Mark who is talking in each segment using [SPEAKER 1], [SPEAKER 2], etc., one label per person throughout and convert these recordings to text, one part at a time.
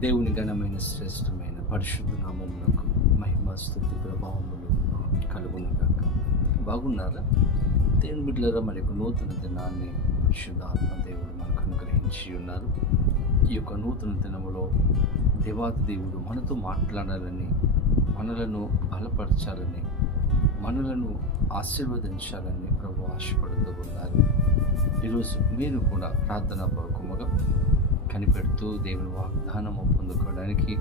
[SPEAKER 1] దేవుని ఘనమైన శ్రేష్టమైన పరిశుద్ధ నామమునకు మహిమ స్థుతి ప్రభావములు కలుగునుగాక. బాగున్నారా? దేవుని బిడ్డలరా మరి యొక్క నూతన దినాన్ని పరిశుద్ధ ఆత్మ దేవుడు మనకు అనుగ్రహించి ఉన్నారు. ఈ యొక్క నూతన దినములో దేవాతి దేవుడు మనతో మాట్లాడాలని మనలను బలపరచాలని మనలను ఆశీర్వదించాలని ప్రభు ఆశపడుతూ ఉన్నారు. ఈరోజు మీరు కూడా ప్రార్థనా పూర్వకముగా కనిపెడుతూ దేవుని వాగ్దానం పొందుకోవడానికి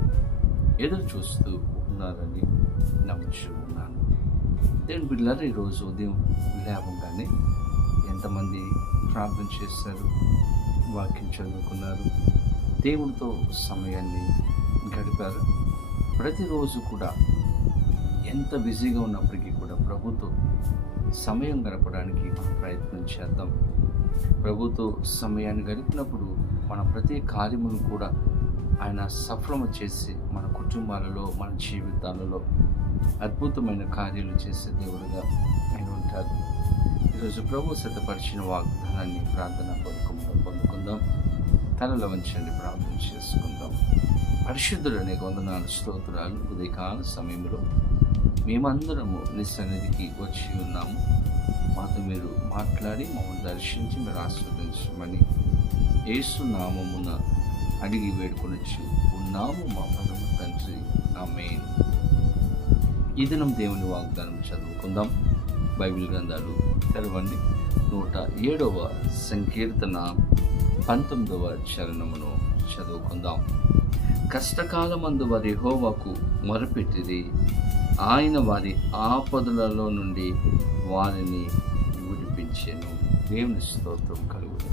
[SPEAKER 1] ఎదురు చూస్తూ ఉన్నారని నమ్ముచూ ఉన్నాను. దేవుని బిడ్డలారా ఈరోజు ఉదయం లేవగానే ఎంతమంది ప్రార్థన చేశారు వాక్యం చదువుకున్నారు దేవునితో సమయాన్ని గడిపారు. ప్రతిరోజు కూడా ఎంత బిజీగా ఉన్నప్పటికీ కూడా ప్రభుతో సమయం గడపడానికి మనం ప్రయత్నం చేద్దాం. ప్రభుతో సమయాన్ని గడిపినప్పుడు మన ప్రతి కార్యమును కూడా ఆయన సఫలము చేసి మన కుటుంబాలలో మన జీవితాలలో అద్భుతమైన కార్యాలు చేసే దేవుడుగా ఆయన ఉంటారు ఈరోజు ప్రభు సిద్ధపరిచిన వాగ్దానాన్ని ప్రార్థన పూర్వకంగా పొందుకుందాం. తలలో వంచండి ప్రార్థన చేసుకుందాం. పరిశుద్ధులనే వందనాలు స్తోత్రాలు ఉదయకాల సమయంలో మేమందరము నీ సన్నిధికి వచ్చి ఉన్నాము. మాతో మీరు మాట్లాడి మమ్మల్ని దర్శించి మీరు ఆస్వాదించమని యేసు నామమున అడిగి వేడుకొనొచ్చు. ఉన్నాము మా పరమ తండ్రి. ఆమె ఈ దినం దేవుని వాగ్దానం చదువుకుందాం. బైబిల్ గ్రంథాలు తెలవండి నూట ఏడవ సంకీర్తన పంతొమ్మిదవ చరణమును చదువుకుందాం. కష్టకాలమందు వారి హోవాకు మొరపెట్టిది ఆయన వారి ఆపదలలో నుండి వారిని విడిపించాను. దేవుని స్తోత్రం కలుగుతుంది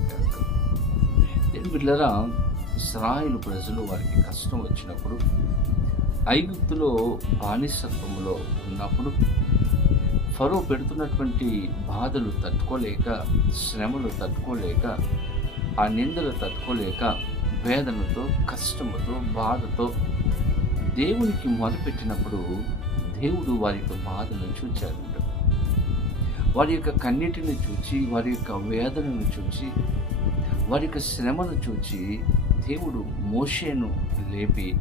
[SPEAKER 1] నేను వీళ్ళరా ఇస్రాయిల్ ప్రజలు వారికి కష్టం వచ్చినప్పుడు ఐగుప్తులో బానిసత్వంలో ఉన్నప్పుడు ఫరో పెడుతున్నటువంటి బాధలు తట్టుకోలేక శ్రమలు తట్టుకోలేక ఆ నిందలు తట్టుకోలేక వేదనతో కష్టముతో బాధతో దేవునికి మొదలుపెట్టినప్పుడు దేవుడు వారి యొక్క బాధలను చూచారు వారి యొక్క కన్నిటిని చూచి వారి యొక్క వేదనను చూచి వారి యొక్క శ్రమను చూచి దేవుడు మోషేను లేపి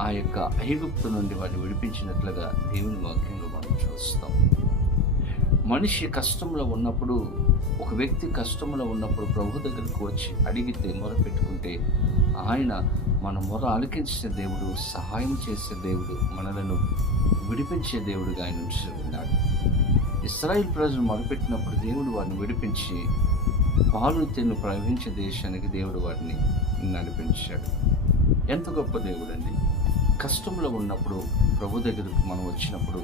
[SPEAKER 1] ఆ యొక్క ఐగుప్తు నుండి వారిని విడిపించినట్లుగా దేవుని వాక్యంలో మనం చూస్తాం. మనిషి కష్టంలో ఉన్నప్పుడు ఒక వ్యక్తి కష్టంలో ఉన్నప్పుడు ప్రభు దగ్గరకు వచ్చి అడిగితే మొర పెట్టుకుంటే ఆయన మన మొర ఆలకించే దేవుడు సహాయం చేసే దేవుడు మనలను విడిపించే దేవుడుగా ఆయన ఉన్నాడు. ఇస్రాయిల్ ప్రజలు మొరపెట్టినప్పుడు దేవుడు వారిని విడిపించి పాలు తెన్ను ప్రవహించే దేశానికి దేవుడు వారిని నడిపించాడు ఎంత గొప్ప దేవుడు అండి కష్టంలో ఉన్నప్పుడు ప్రభు దగ్గరకు మనం వచ్చినప్పుడు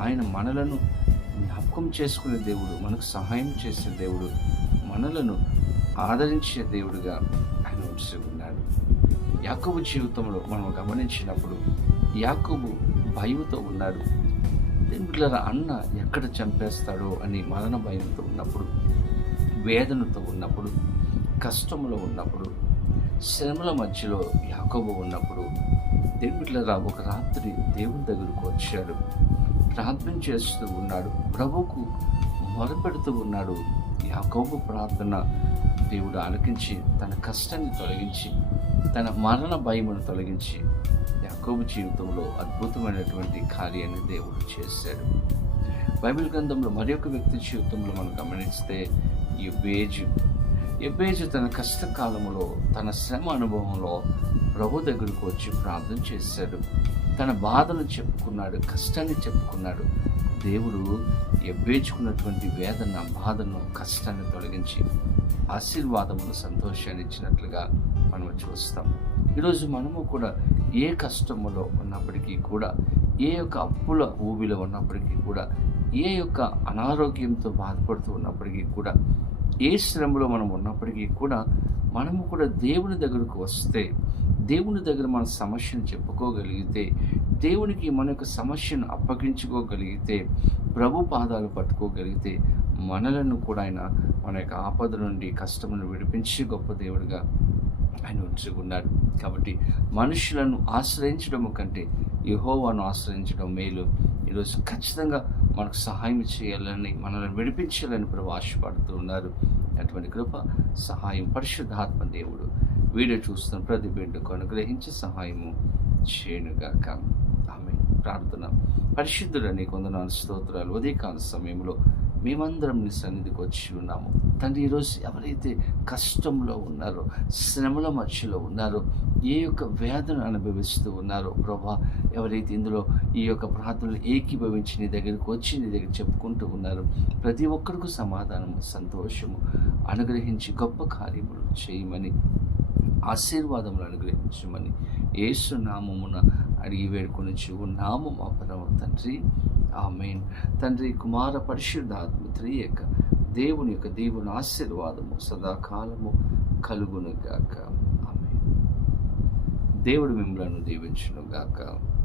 [SPEAKER 1] ఆయన మనలను జ్ఞాపకం చేసుకునే దేవుడు మనకు సహాయం చేసే దేవుడు మనలను ఆదరించే దేవుడుగా ఆయన ఉంచి ఉన్నాడు. యాకోబు జీవితంలో మనం గమనించినప్పుడు యాకోబు భయంతో ఉన్నాడు. పిల్లల అన్న ఎక్కడ చంపేస్తాడో అని మరణ భయంతో ఉన్నప్పుడు వేదనతో ఉన్నప్పుడు కష్టంలో ఉన్నప్పుడు శ్రమల మధ్యలో యాకోబు ఉన్నప్పుడు దేవుడిలరా ఒక రాత్రి దేవుని దగ్గరకు వచ్చాడు. ప్రార్థన చేస్తూ ఉన్నాడు. ప్రభుకు మొదపెడుతూ ఉన్నాడు. యాకోబు ప్రార్థన దేవుడు ఆలకించి తన కష్టాన్ని తొలగించి తన మరణ భయమును తొలగించి యాకోబు జీవితంలో అద్భుతమైనటువంటి కార్యాన్ని దేవుడు చేశాడు. బైబిల్ గ్రంథంలో మరి ఒక వ్యక్తి జీవితంలో మనం గమనిస్తే ఎబేజు ఎబేజు తన కష్టకాలంలో తన శ్రమ అనుభవంలో ప్రభు దగ్గరకు వచ్చి ప్రార్థన చేశాడు. తన బాధను చెప్పుకున్నాడు కష్టాన్ని చెప్పుకున్నాడు. దేవుడు ఎబ్బేచుకున్నటువంటి వేదన బాధను కష్టాన్ని తొలగించి ఆశీర్వాదమును సంతోషాన్ని ఇచ్చినట్లుగా మనం చూస్తాం. ఈరోజు మనము కూడా ఏ కష్టములో ఉన్నప్పటికీ కూడా ఏ యొక్క అప్పుల ఊబిలో ఉన్నప్పటికీ కూడా ఏ యొక్క అనారోగ్యంతో బాధపడుతూ ఉన్నప్పటికీ కూడా ఏ శ్రమలో మనం ఉన్నప్పటికీ కూడా మనము కూడా దేవుని దగ్గరకు వస్తే దేవుని దగ్గర మన సమస్యను చెప్పుకోగలిగితే దేవునికి మన యొక్క సమస్యను అప్పగించుకోగలిగితే ప్రభు పాదాలు పట్టుకోగలిగితే మనలను కూడా ఆయన మన యొక్క ఆపద నుండి కష్టమును విడిపించి గొప్ప దేవుడిగా ఆయన ఉంచుకున్నాడు. కాబట్టి మనుషులను ఆశ్రయించడం కంటే యహోవాను ఆశ్రయించడం మేలు. ఈరోజు ఖచ్చితంగా మనకు సహాయం చేయాలని మనల్ని విడిపించాలని ప్రభు ఆశపడుతూ ఉన్నారు. అటువంటి కృప సహాయం పరిశుద్ధాత్మ దేవుడు. వీడియో చూస్తున్న ప్రతి బిడ్డకు అనుగ్రహించి సహాయము చేయనుగాక. ఆమె ప్రార్థన. పరిశుద్ధుడని కొందనాలు స్తోత్రాలు. ఉదయకాల సమయంలో మేమందరం నీ సన్నిధికి వచ్చి ఉన్నాము. తండ్రి ఈరోజు ఎవరైతే కష్టంలో ఉన్నారో శ్రమల మధ్యలో ఉన్నారో ఏ యొక్క వేదన అనుభవిస్తూ ఉన్నారో ప్రభా ఎవరైతే ఇందులో ఈ యొక్క ప్రార్థనలు ఏకీభవించి నీ దగ్గరికి వచ్చి నీ దగ్గర చెప్పుకుంటూ ఉన్నారో ప్రతి ఒక్కరికి సమాధానము సంతోషము అనుగ్రహించి గొప్ప కార్యములు చేయమని ఆశీర్వాదములు అనుగ్రహించమని ఏసునామమున అడిగి వేడుకొని చెవు మా పరమ తండ్రి. ఆమెన్. తండ్రి కుమార పరిశుద్ధాత్మ త్రియక దేవుని యొక్క దేవుని ఆశీర్వాదము సదాకాలము కలుగును గాక. ఆమె దేవుడు మిమ్మలను దీవించును గాక.